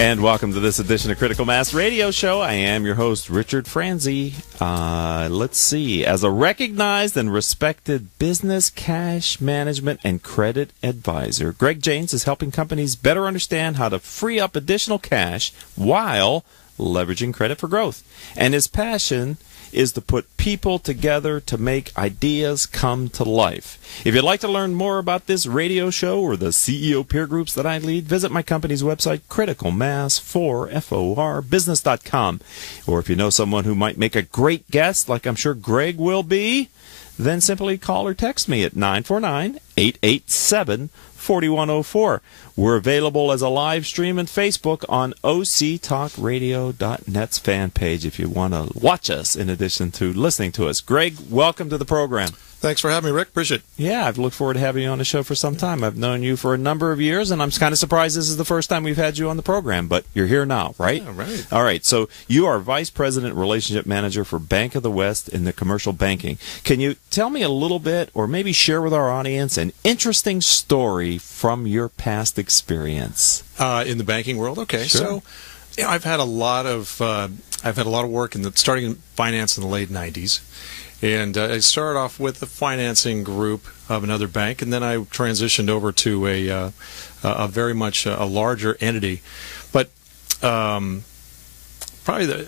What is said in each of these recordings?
And welcome to this edition of Critical Mass Radio Show. I am your host, Richard Franzi. Let's see. As a recognized and respected business, cash management, and credit advisor, Greg Janes is helping companies better understand how to free up additional cash while leveraging credit for growth. And his passion is to put people together to make ideas come to life. If you'd like to learn more about this radio show or the CEO peer groups that I lead, visit my company's website, criticalmass4business.com. Or if you know someone who might make a great guest, like I'm sure Greg will be, then simply call or text me at 949-887-4104. We're available as a live stream on Facebook on octalkradio.net's fan page if you want to watch us in addition to listening to us. Greg, welcome to the program. Thanks for having me, Rick. Appreciate it. Yeah, I've looked forward to having you on the show for some time. I've known you for a number of years, and I'm kind of surprised this is the first time we've had you on the program, but you're here now, right? Yeah, right. All right, so you are Vice President Relationship Manager for Bank of the West in the commercial banking. Can you tell me a little bit, or maybe share with our audience, an interesting story from your past experience? In the banking world? Okay. Sure. So I've had a lot of work starting in finance in the late 90s. And I started off with the financing group of another bank, and then I transitioned over to a very much a larger entity. But probably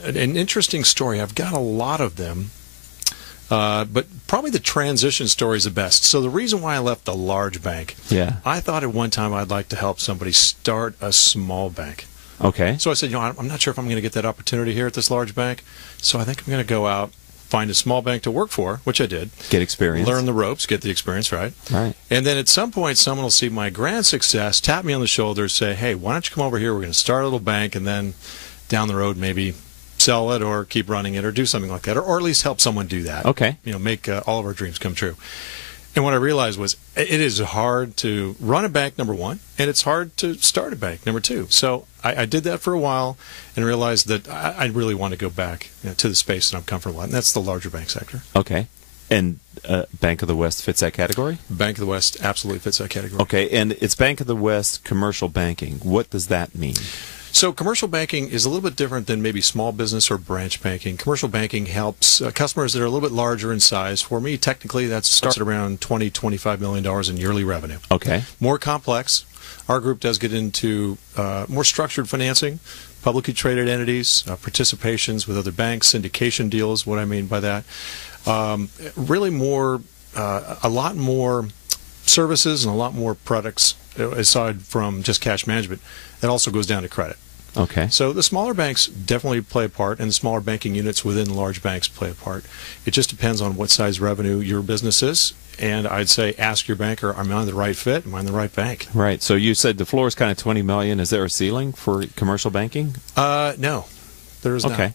an interesting story. I've got a lot of them, but probably the transition story is the best. So the reason why I left the large bank, I thought at one time I'd like to help somebody start a small bank. Okay. So I said, I'm not sure if I'm going to get that opportunity here at this large bank, so I think I'm going to go out, find a small bank to work for, which I did. Get experience. Learn the ropes, get the experience, right? Right. And then at some point, someone will see my grand success, tap me on the shoulder, say, hey, why don't you come over here? We're going to start a little bank, and then down the road maybe sell it or keep running it or do something like that, or at least help someone do that. Okay. Make all of our dreams come true. And what I realized was it is hard to run a bank, number one, and it's hard to start a bank, number two. So I did that for a while and realized that I really want to go back to the space that I'm comfortable in, and that's the larger bank sector. Okay. And Bank of the West fits that category? Bank of the West absolutely fits that category. Okay, and it's Bank of the West commercial banking. What does that mean? So commercial banking is a little bit different than maybe small business or branch banking. Commercial banking helps customers that are a little bit larger in size. For me, technically, that starts at around $20, $25 million in yearly revenue. Okay. More complex. Our group does get into more structured financing, publicly traded entities, participations with other banks, syndication deals, what I mean by that. Really more, a lot more services and a lot more products aside from just cash management. That also goes down to credit. Okay. So the smaller banks definitely play a part, and the smaller banking units within large banks play a part. It just depends on what size revenue your business is, and I'd say ask your banker, am I the right fit? Am I in the right bank? Right. So you said the floor is kind of $20 million. Is there a ceiling for commercial banking? No, there is not. Okay.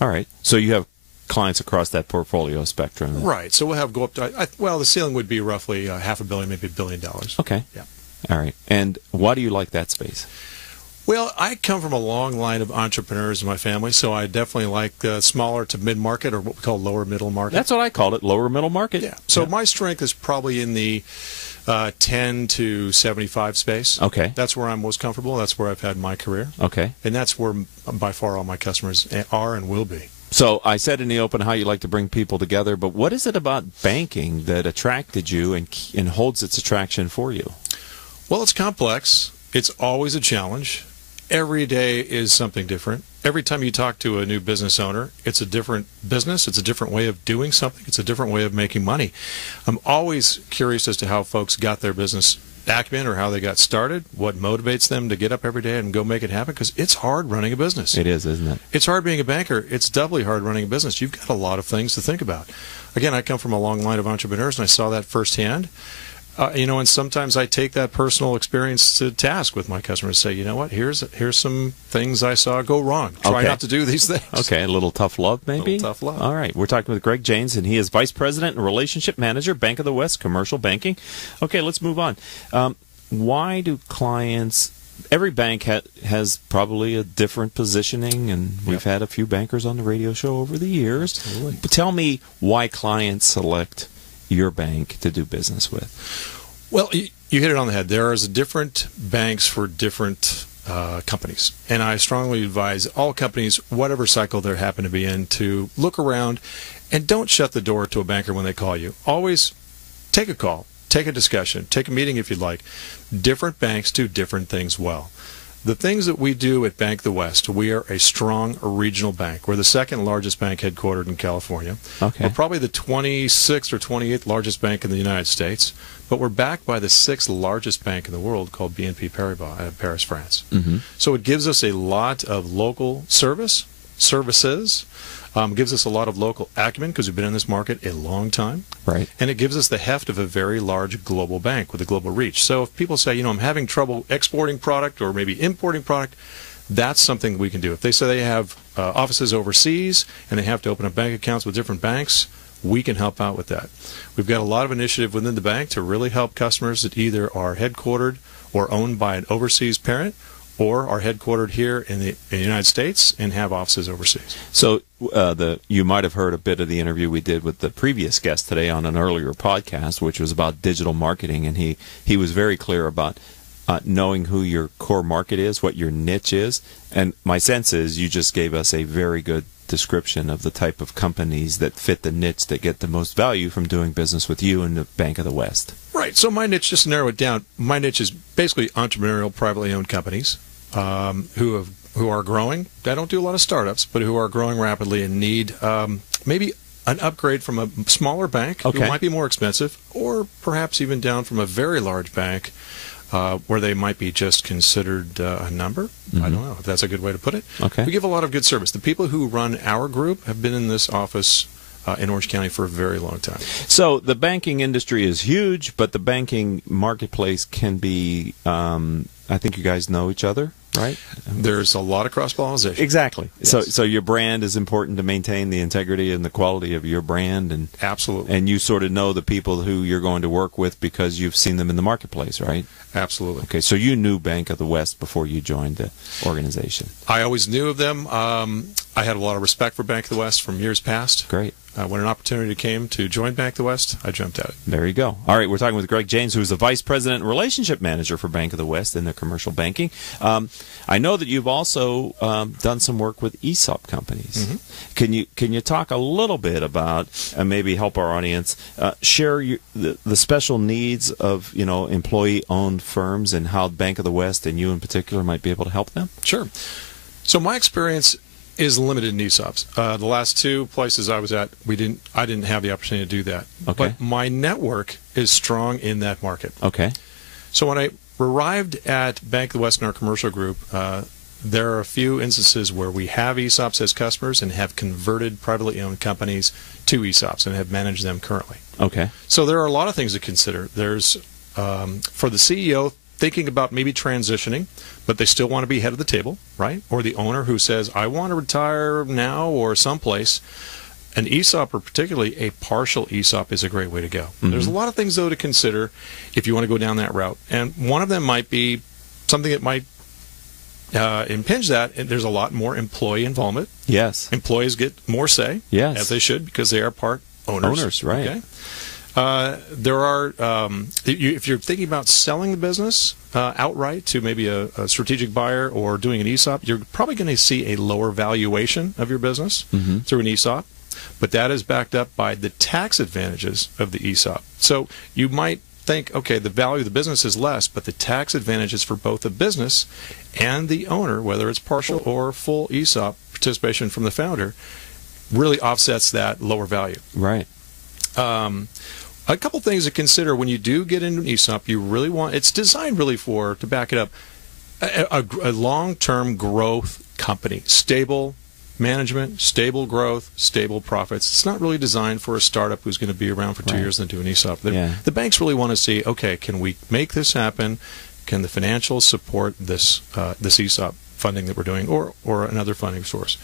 All right. So you have clients across that portfolio spectrum. Right. So we'll have go up to, the ceiling would be roughly $500 million, maybe $1 billion. Okay. Yeah. All right. And why do you like that space? Well, I come from a long line of entrepreneurs in my family, so I definitely like smaller to mid-market, or what we call lower middle market. That's what I called it, lower middle market. Yeah. So my strength is probably in the 10 to 75 space. Okay. That's where I'm most comfortable. That's where I've had my career. Okay. And that's where by far all my customers are and will be. So I said in the open how you like to bring people together, but what is it about banking that attracted you and holds its attraction for you? Well, it's complex. It's always a challenge. Every day is something different. Every time you talk to a new business owner, it's a different business. It's a different way of doing something. It's a different way of making money. I'm always curious as to how folks got their business acumen or how they got started, what motivates them to get up every day and go make it happen, because it's hard running a business. It is, isn't it? It's hard being a banker. It's doubly hard running a business. You've got a lot of things to think about. Again, I come from a long line of entrepreneurs, and I saw that firsthand. And sometimes I take that personal experience to task with my customers. Say, you know what? Here's some things I saw go wrong. Try not to do these things. Okay, a little tough love, maybe. A little tough love. All right, we're talking with Greg Janes, and he is Vice President and Relationship Manager, Bank of the West Commercial Banking. Okay, let's move on. Why do clients? Every bank has probably a different positioning, and we've had a few bankers on the radio show over the years. Absolutely. But tell me why clients select your bank to do business with. Well, you hit it on the head. There are different banks for different companies. And I strongly advise all companies, whatever cycle they happen to be in, to look around and don't shut the door to a banker when they call you. Always take a call, take a discussion, take a meeting if you'd like. Different banks do different things well. The things that we do at Bank of the West, we are a strong regional bank. We're the second largest bank headquartered in California. Okay. We're probably the 26th or 28th largest bank in the United States, but we're backed by the 6th largest bank in the world called BNP Paribas, Paris, France. So it gives us a lot of local services, gives us a lot of local acumen because we've been in this market a long time. Right. And it gives us the heft of a very large global bank with a global reach. So if people say, I'm having trouble exporting product or maybe importing product, that's something we can do. If they say they have offices overseas and they have to open up bank accounts with different banks, we can help out with that. We've got a lot of initiative within the bank to really help customers that either are headquartered or owned by an overseas parent or are headquartered here in the United States and have offices overseas. So you might have heard a bit of the interview we did with the previous guest today on an earlier podcast, which was about digital marketing, and he was very clear about knowing who your core market is, what your niche is, and my sense is you just gave us a very good description of the type of companies that fit the niche that get the most value from doing business with you and the Bank of the West. Right. So my niche, just to narrow it down, my niche is basically entrepreneurial, privately owned companies who are growing. I don't do a lot of startups, but who are growing rapidly and need maybe an upgrade from a smaller bank who might be more expensive, or perhaps even down from a very large bank where they might be just considered a number. I don't know if that's a good way to put it. Okay. We give a lot of good service. The people who run our group have been in this office in Orange County for a very long time. So the banking industry is huge, but the banking marketplace can be, I think you guys know each other, right? There's a lot of cross-pollination. Exactly. Yes. So your brand is important to maintain the integrity and the quality of your brand, and absolutely. And you sort of know the people who you're going to work with because you've seen them in the marketplace, right? Absolutely. Okay, so you knew Bank of the West before you joined the organization. I always knew of them. I had a lot of respect for Bank of the West from years past. Great. When an opportunity came to join Bank of the West, I jumped at it. There you go. All right, we're talking with Greg James, who's the Vice President and Relationship Manager for Bank of the West in the commercial banking. I know that you've also done some work with ESOP companies. Can you talk a little bit about, and maybe help our audience, share the special needs of employee-owned firms and how Bank of the West and you in particular might be able to help them? Sure. So my experience is limited in ESOPs. The last two places I was at, I didn't have the opportunity to do that. Okay. But my network is strong in that market. Okay. So when I arrived at Bank of the West in our commercial group, there are a few instances where we have ESOPs as customers and have converted privately owned companies to ESOPs and have managed them currently. Okay. So there are a lot of things to consider. There's, for the CEO, thinking about maybe transitioning, but they still want to be head of the table, right? Or the owner who says, I want to retire now or someplace. An ESOP, or particularly a partial ESOP, is a great way to go. There's a lot of things, though, to consider if you want to go down that route. And one of them might be something that might impinge that. And there's a lot more employee involvement. Yes. Employees get more say, as they should, because they are part owners. Owners, right. Okay? There are, if you're thinking about selling the business outright to maybe a strategic buyer or doing an ESOP, you're probably going to see a lower valuation of your business through an ESOP, but that is backed up by the tax advantages of the ESOP. So you might think, okay, the value of the business is less, but the tax advantages for both the business and the owner, whether it's partial or full ESOP participation from the founder, really offsets that lower value. Right. A couple things to consider when you do get into an ESOP. You really want, it's designed really for, to back it up, a long-term growth company. Stable management, stable growth, stable profits. It's not really designed for a startup who's going to be around for 2 years and then do an ESOP. The banks really want to see, okay, can we make this happen? Can the financials support this this ESOP funding that we're doing, or another funding source?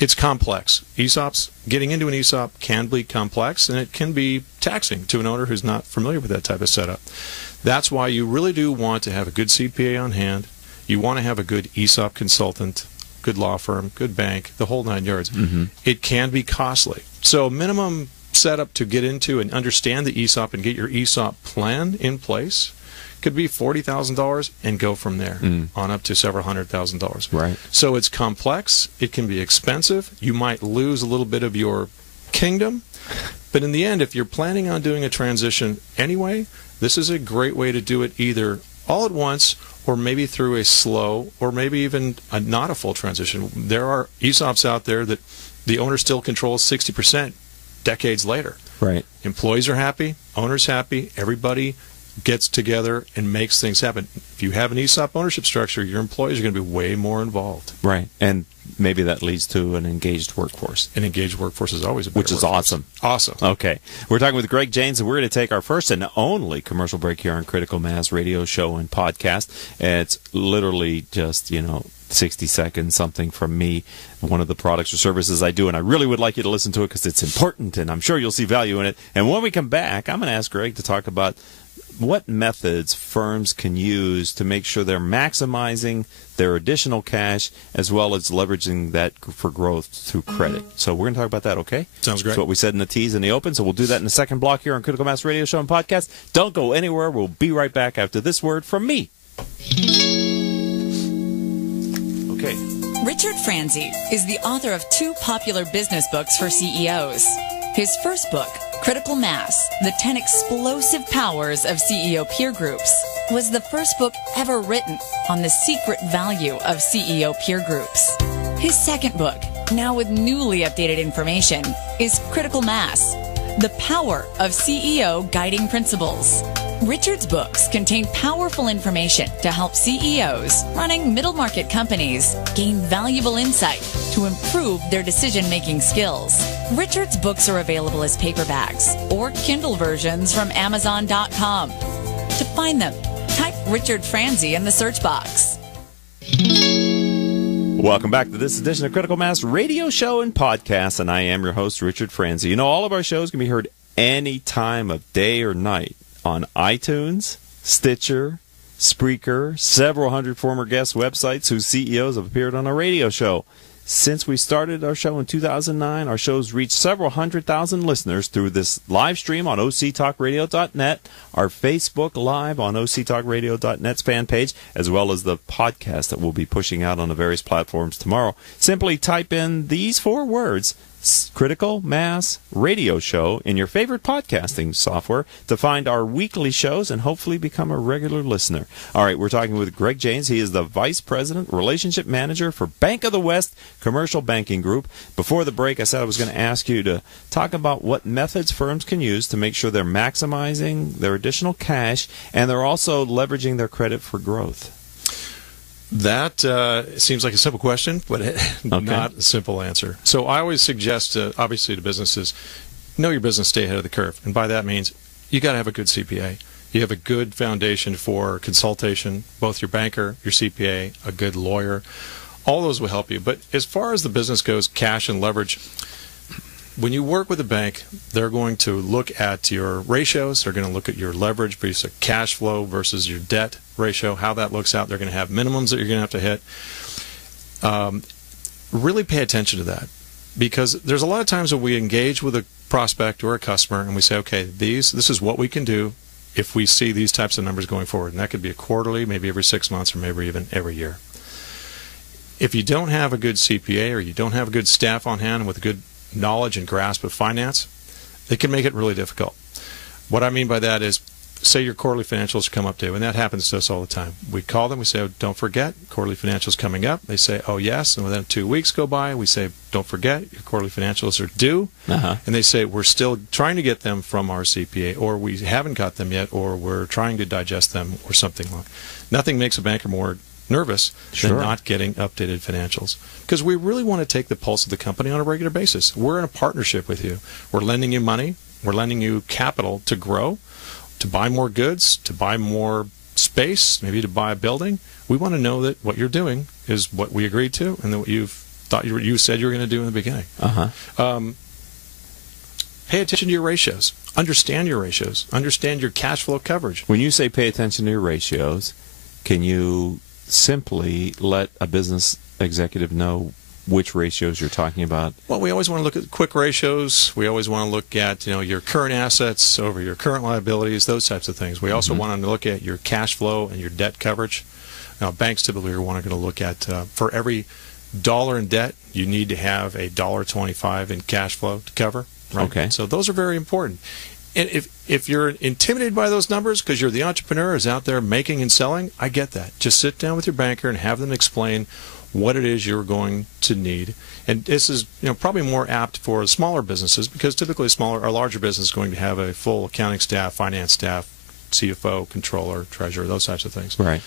It's complex. ESOPs, getting into an ESOP can be complex, and it can be taxing to an owner who's not familiar with that type of setup. That's why you really do want to have a good CPA on hand. You want to have a good ESOP consultant, good law firm, good bank, the whole 9 yards. It can be costly. So minimum setup to get into and understand the ESOP and get your ESOP plan in place could be $40,000 and go from there on up to several $100,000. Right. So it's complex. It can be expensive. You might lose a little bit of your kingdom. But in the end, if you're planning on doing a transition anyway, this is a great way to do it either all at once or maybe through a slow or maybe even not a full transition. There are ESOPs out there that the owner still controls 60% decades later. Right. Employees are happy, owners happy, everybody gets together and makes things happen. If you have an ESOP ownership structure, your employees are going to be way more involved. Right. And maybe that leads to an engaged workforce. An engaged workforce is always a better Which is workforce. awesome. Awesome. Okay. We're talking with Greg Janes, and we're going to take our first and only commercial break here on Critical Mass Radio Show and Podcast. It's literally just, 60 seconds, something from me, one of the products or services I do, and I really would like you to listen to it because it's important, and I'm sure you'll see value in it. And when we come back, I'm going to ask Greg to talk about what methods firms can use to make sure they're maximizing their additional cash as well as leveraging that for growth through credit. So we're going to talk about that, okay? Sounds great. That's what we said in the tease in the open, so we'll do that in the second block here on Critical Mass Radio Show and Podcast. Don't go anywhere. We'll be right back after this word from me. Okay. Richard Franzi is the author of 2 popular business books for CEOs. His first book, Critical Mass, The 10 Explosive Powers of CEO Peer Groups, was the first book ever written on the secret value of CEO peer groups. His second book, now with newly updated information, is Critical Mass, The Power of CEO Guiding Principles. Richard's books contain powerful information to help CEOs running middle-market companies gain valuable insight to improve their decision-making skills. Richard's books are available as paperbacks or Kindle versions from Amazon.com. To find them, type Richard Franzi in the search box. Welcome back to this edition of Critical Mass Radio Show and Podcast, and I am your host, Richard Franzi. All of our shows can be heard any time of day or night on iTunes, Stitcher, Spreaker, several hundred former guest websites whose CEOs have appeared on our radio show. Since we started our show in 2009, our show's reached several 100,000 listeners through this live stream on octalkradio.net, our Facebook Live on octalkradio.net's fan page, as well as the podcast that we'll be pushing out on the various platforms tomorrow. Simply type in these 4 words, Critical Mass Radio Show, in your favorite podcasting software to find our weekly shows and hopefully become a regular listener. All right, we're talking with Greg Janes. He is the Vice President, Relationship Manager for Bank of the West Commercial Banking Group. Before the break, I said I was going to ask you to talk about what methods firms can use to make sure they're maximizing their additional cash and they're also leveraging their credit for growth. That seems like a simple question, but not a simple answer. So I always suggest, obviously, to businesses, know your business, stay ahead of the curve. And by that means, you got to have a good CPA. You have a good foundation for consultation, both your banker, your CPA, a good lawyer. All those will help you. But as far as the business goes, cash and leverage, when you work with a bank, they're going to look at your ratios. They're going to look at your leverage versus cash flow versus your debt ratio, how that looks out. They're going to have minimums that you're going to have to hit. Really pay attention to that, because there's a lot of times when we engage with a prospect or a customer and we say, okay, this is what we can do if we see these types of numbers going forward. And that could be a quarterly, maybe every 6 months, or maybe even every year. If you don't have a good CPA or you don't have a good staff on hand with a good knowledge and grasp of finance, it can make it really difficult. What I mean by that is, say your quarterly financials come up due, and that happens to us all the time. We call them, we say, oh, don't forget, quarterly financials coming up. They say, oh, yes, and within 2 weeks go by, we say, don't forget, your quarterly financials are due. And they say, we're still trying to get them from our CPA, or we haven't got them yet, or we're trying to digest them, or something like that. Nothing makes a banker more nervous than not getting updated financials, because we really want to take the pulse of the company on a regular basis. We're in a partnership with you. We're lending you money. We're lending you capital to grow, to buy more goods, to buy more space, maybe to buy a building. We want to know that what you're doing is what we agreed to and that what you said you were going to do in the beginning. Pay attention to your ratios. Understand your ratios. Understand your cash flow coverage. When you say pay attention to your ratios, can you simply let a business executive know which ratios you're talking about? Well, we always want to look at quick ratios. We always want to look at your current assets over your current liabilities, those types of things. We also want to look at your cash flow and your debt coverage. Now, banks typically are going to look at for every dollar in debt, you need to have a $1.25 in cash flow to cover. Right? Okay. So those are very important. And if you're intimidated by those numbers because you're the entrepreneur who's out there making and selling, I get that. Just sit down with your banker and have them explain what it is you're going to need. And this is probably more apt for smaller businesses because typically a larger business is going to have a full accounting staff, finance staff, CFO, controller, treasurer, those types of things. Right.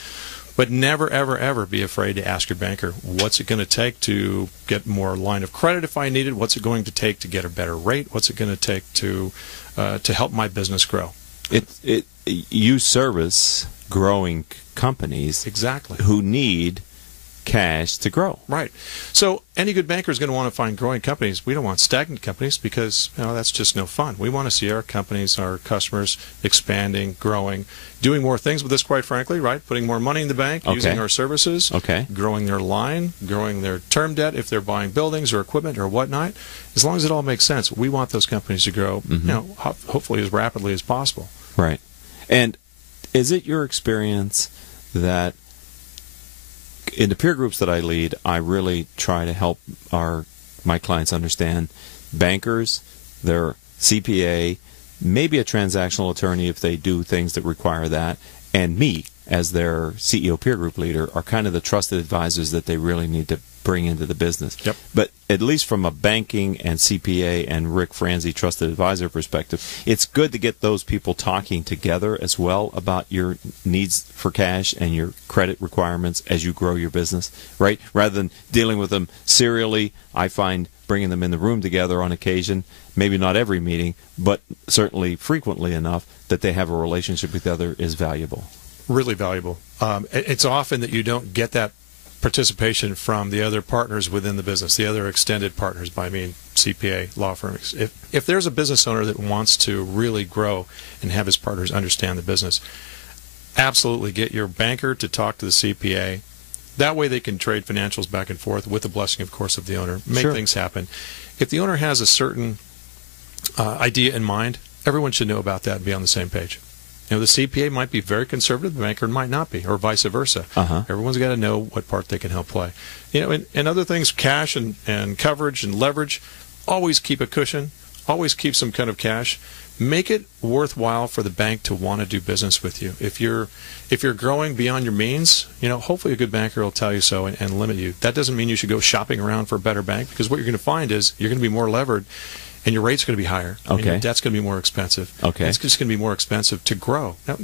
But never, ever, ever be afraid to ask your banker, what's it going to take to get more line of credit if I need it? What's it going to take to get a better rate? What's it going to take to help my business grow? You service growing companies exactly who need cash to grow. Right. So any good banker is going to want to find growing companies. We don't want stagnant companies because that's just no fun. We want to see our companies, our customers expanding, growing, doing more things with us, quite frankly, right? Putting more money in the bank, using our services, growing their line, growing their term debt if they're buying buildings or equipment or whatnot. As long as it all makes sense, we want those companies to grow, hopefully as rapidly as possible. Right. And is it your experience that in the peer groups that I lead, I really try to help my clients understand bankers, their CPA, maybe a transactional attorney if they do things that require that, and me as their CEO peer group leader are kind of the trusted advisors that they really need to bring into the business. Yep. But at least from a banking and CPA and Rick Franzi trusted advisor perspective, it's good to get those people talking together as well about your needs for cash and your credit requirements as you grow your business, right? Rather than dealing with them serially, I find bringing them in the room together on occasion, maybe not every meeting, but certainly frequently enough that they have a relationship with the other is valuable. Really valuable. It's often that you don't get that participation from the other partners within the business, the other extended partners, by I mean CPA, law firms. If there's a business owner that wants to really grow and have his partners understand the business, absolutely get your banker to talk to the CPA. That way they can trade financials back and forth with the blessing, of course, of the owner, make things happen. If the owner has a certain idea in mind, everyone should know about that and be on the same page. The CPA might be very conservative, the banker might not be, or vice versa. Everyone's got to know what part they can help play. And other things, cash and coverage and leverage, always keep a cushion, always keep some kind of cash. Make it worthwhile for the bank to want to do business with you. If you're growing beyond your means, hopefully a good banker will tell you so and limit you. That doesn't mean you should go shopping around for a better bank, because what you're going to find is you're going to be more levered, and your rate's going to be higher. And your debt's going to be more expensive. It's just going to be more expensive to grow. Now,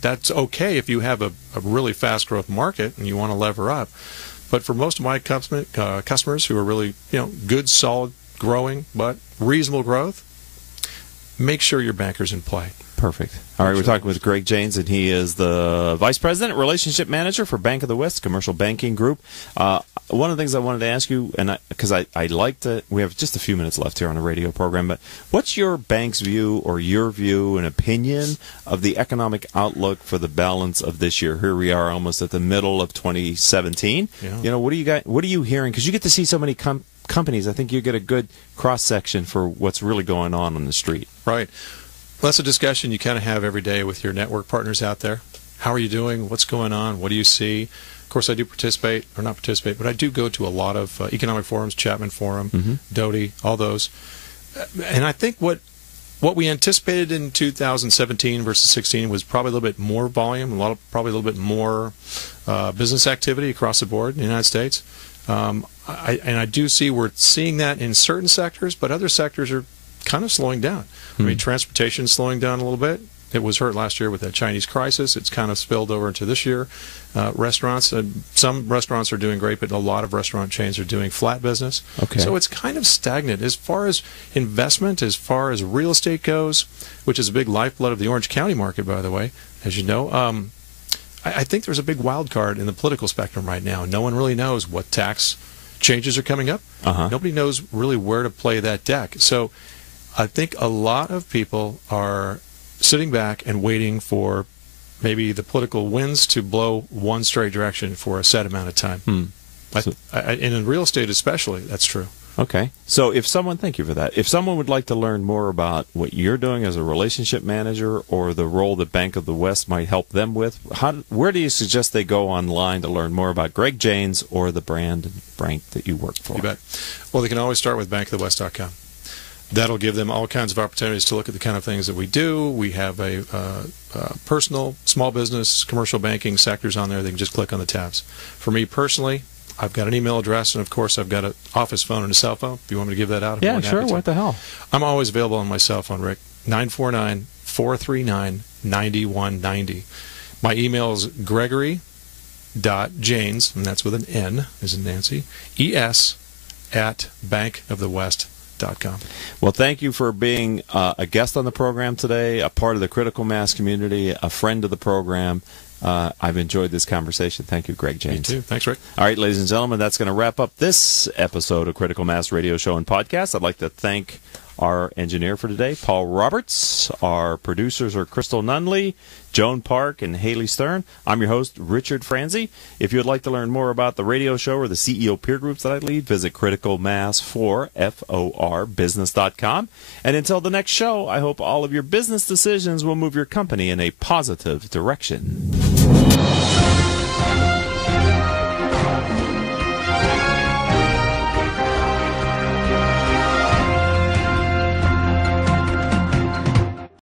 that's okay if you have a really fast growth market and you want to lever up. But for most of my customers who are really good, solid, growing, but reasonable growth, make sure your banker's in play. Perfect. All right, we're talking with Greg Janes, and he is the Vice President, Relationship Manager for Bank of the West Commercial Banking Group. One of the things I wanted to ask you, and because I'd like to, we have just a few minutes left here on the radio program, but what's your bank's view or your view and opinion of the economic outlook for the balance of this year? Here we are almost at the middle of 2017. Yeah. What are you hearing? Because you get to see so many companies. I think you get a good cross-section for what's really going on the street. Right. Well, that's a discussion you kind of have every day with your network partners out there. How are you doing? What's going on? What do you see? Of course, I do participate, or not participate, but I do go to a lot of economic forums, Chapman Forum, Doty, all those. And I think what we anticipated in 2017 versus 16 was probably a little bit more volume, probably a little bit more business activity across the board in the United States. I do see we're seeing that in certain sectors, but other sectors are kind of slowing down. I mean, transportation is slowing down a little bit. It was hurt last year with the Chinese crisis. It's kind of spilled over into this year. Restaurants, some restaurants are doing great, but a lot of restaurant chains are doing flat business. So it's kind of stagnant. As far as investment, as far as real estate goes, which is a big lifeblood of the Orange County market, by the way, as you know, I think there's a big wild card in the political spectrum right now. No one really knows what tax changes are coming up. Nobody knows really where to play that deck. So I think a lot of people are sitting back and waiting for maybe the political winds to blow one straight direction for a set amount of time. And in real estate especially, that's true. Okay. So thank you for that. If someone would like to learn more about what you're doing as a relationship manager or the role that Bank of the West might help them with, where do you suggest they go online to learn more about Greg Janes or the brand and bank that you work for? You bet. Well, they can always start with bankofthewest.com. That'll give them all kinds of opportunities to look at the kind of things that we do. We have a personal, small business, commercial banking sectors on there. They can just click on the tabs. For me personally, I've got an email address, and of course, I've got an office phone and a cell phone. If you want me to give that out, yeah, sure. What the hell? I'm always available on my cell phone, Rick. 949-439-9190. My email is gregory.janes, and that's with an N, as in Nancy, ES @bankofthewest.com. Well, thank you for being a guest on the program today, a part of the Critical Mass community, a friend of the program. I've enjoyed this conversation. Thank you, Greg Janes. Me too. Thanks, Rick. All right, ladies and gentlemen, that's going to wrap up this episode of Critical Mass Radio Show and Podcast. I'd like to thank our engineer for today, Paul Roberts. Our producers are Crystal Nunley, Joan Park, and Haley Stern. I'm your host, Richard Franzi. If you would like to learn more about the radio show or the CEO peer groups that I lead, visit criticalmass4business.com. And until the next show, I hope all of your business decisions will move your company in a positive direction.